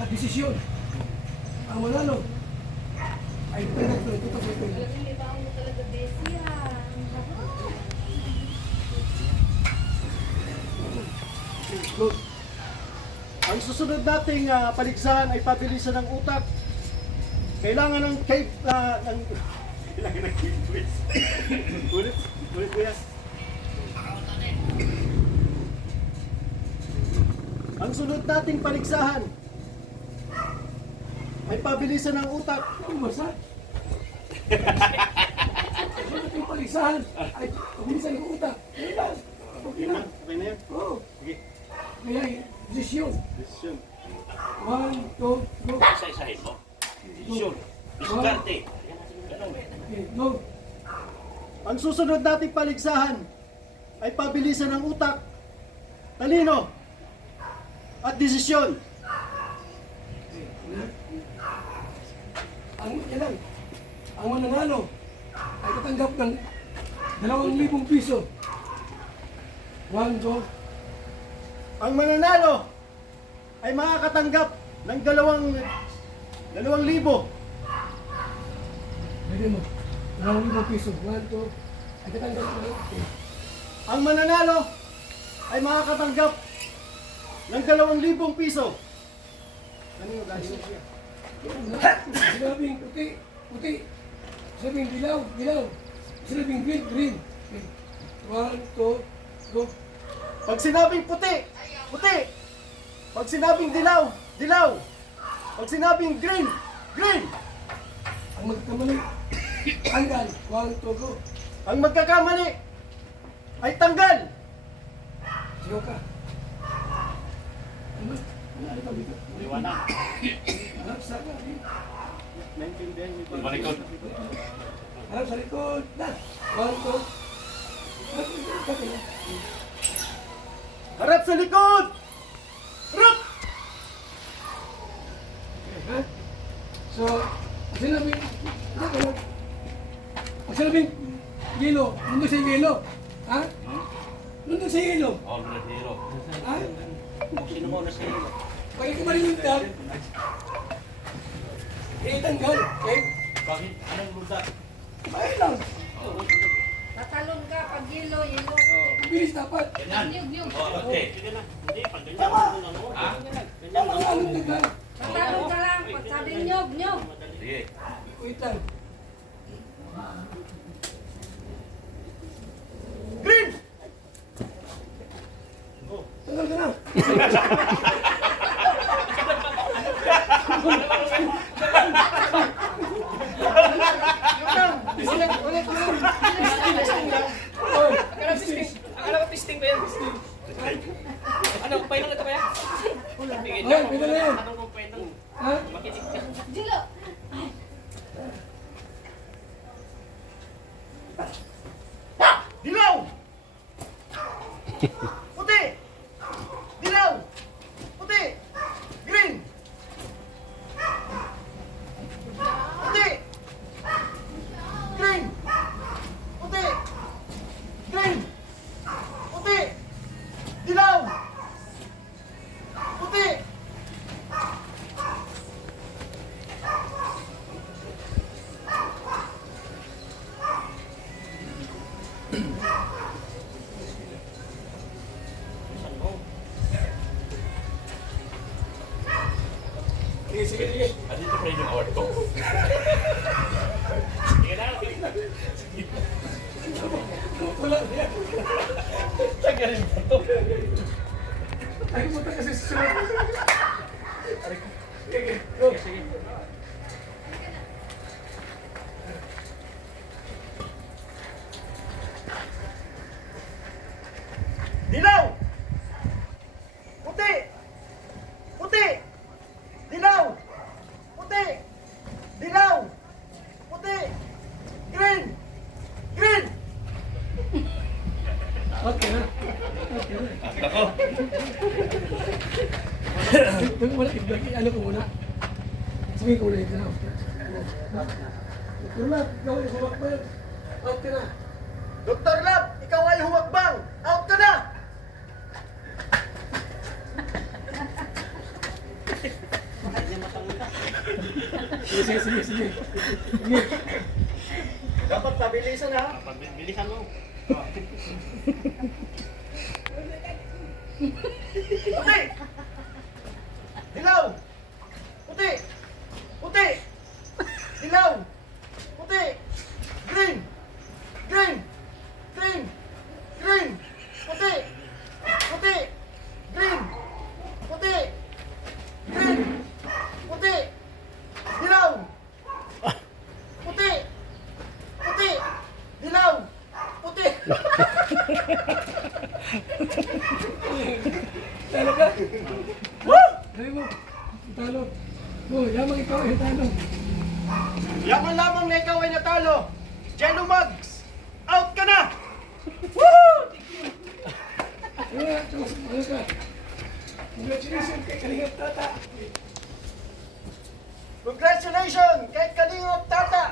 at desisyon. Ang manalo ay pinag ng tutok na ito. Nalilibaw mo talaga, Bessie, ah. Good. Ang susunod nating paligsahan ay pabilisan ng utak. Kailangan ng cave kailangan ng cave twist. Ulit ko yan. Ang sunod nating paligsahan ay pabilisan ng utak. Ang basa. Ang ating palisahan ay pabilisan ng utak. Yan lang. Okay na. Okay na yan? Oo. Sige. Kaya desisyon. Decision. 1, 2, go. Isa-isahin mo. Desisyon. Diskarte. Okay, go. Ang susunod nating paligsahan ay pabilisan ng utak, talino, at desisyon. Ang yan lang. Ang mananalo ay tatanggap ng 2,000 piso. 1, 2. Ang mananalo ay makakatanggap ng 2,000. Pwede mo. 2,000 piso. 1, 2. Ay tatanggap ng Ang mananalo ay makakatanggap ng 2,000 piso. Ano yung galing siya? Sinabing puti, puti. Sinabing dilaw, dilaw. Sinabing green, green. 1, 2, go. Pag sinabing puti, puti. Pag sinabing dilaw, dilaw. Pag sinabing green, green. Ang magkamali, tanggal. 1, 2, go. Ang magkakamali ay tanggal. Sigaw ka. Ano? Ano ba dito? Liwanag. Harap sa Naintindihan niyo ba? Malikot. harap sa likod. Na. 1, 2. Harap sa likod. Okay na. Harap sa likod! Harap! Okay, ha? So, ang sinabing, ang sinabing yelo, nandun sa yelo. Ha? Nandun sa yelo. Oh, hero. Ha? Sino mo na sa iyo? Pag ikaw malinundan, itanggal. Okay? Bakit? Anong luda? Ayun lang. Tatalon ka pag yelo, yelo. Bilis dapat. Ganyan. Nyug, nyug. Oh, okay. Hindi, pag ganyan. Tama. Ha? Tama nga ang tagal. Tatalon ka lang. Pag sabing nyug, nyug. Sige. Wait lang. Green! Tanggal ka na. Ulit, ulit, ulit. Oh, Akala ko testing ba yan? Ano, painom na ito ba yan? ay, pwede na yan. Ano kung painom? Ha? Makinig ka. Jilo. Dilaw! Puti! Dilaw! Puti! Green! Puti! Green! Puti! Green! Puti! Dilaw! Puti! Sige, sige, sige. Andito pa rin yung award ko. Sige na. Wala na yan. Tagalin mo ito. Ay, puta kasi susunod. Okay, go. Dilaw! Puti! Puti! Dilaw! Puti! Dilaw! Puti! Green! Green! Okay na. Okay na. Ako. Ano ko muna? Sabihin ko muna ito na. Pero lang, ikaw ay sumakbal. Out ka na. Dr. Lab, ikaw ay humakbang! Out ka na! Sige. Sige. Dapat pabilisan ha. Bilisan mo. Puti! Dilaw! Puti! Puti! Dilaw! Puti! Green! Green! Green! Green! Puti! Puti! Green! Puti! Green! Puti! Dilaw! Puti! Puti! Dilaw! Puti! Talo ka. Woo! Dali mo. Talo. Oh, yamang ikaw ay talo. Yaman lamang na ikaw ay natalo! Jello Mugs! Out ka na! Ano ka? Congratulations kay Kalingap Tata. Congratulations kay Kalingap Tata!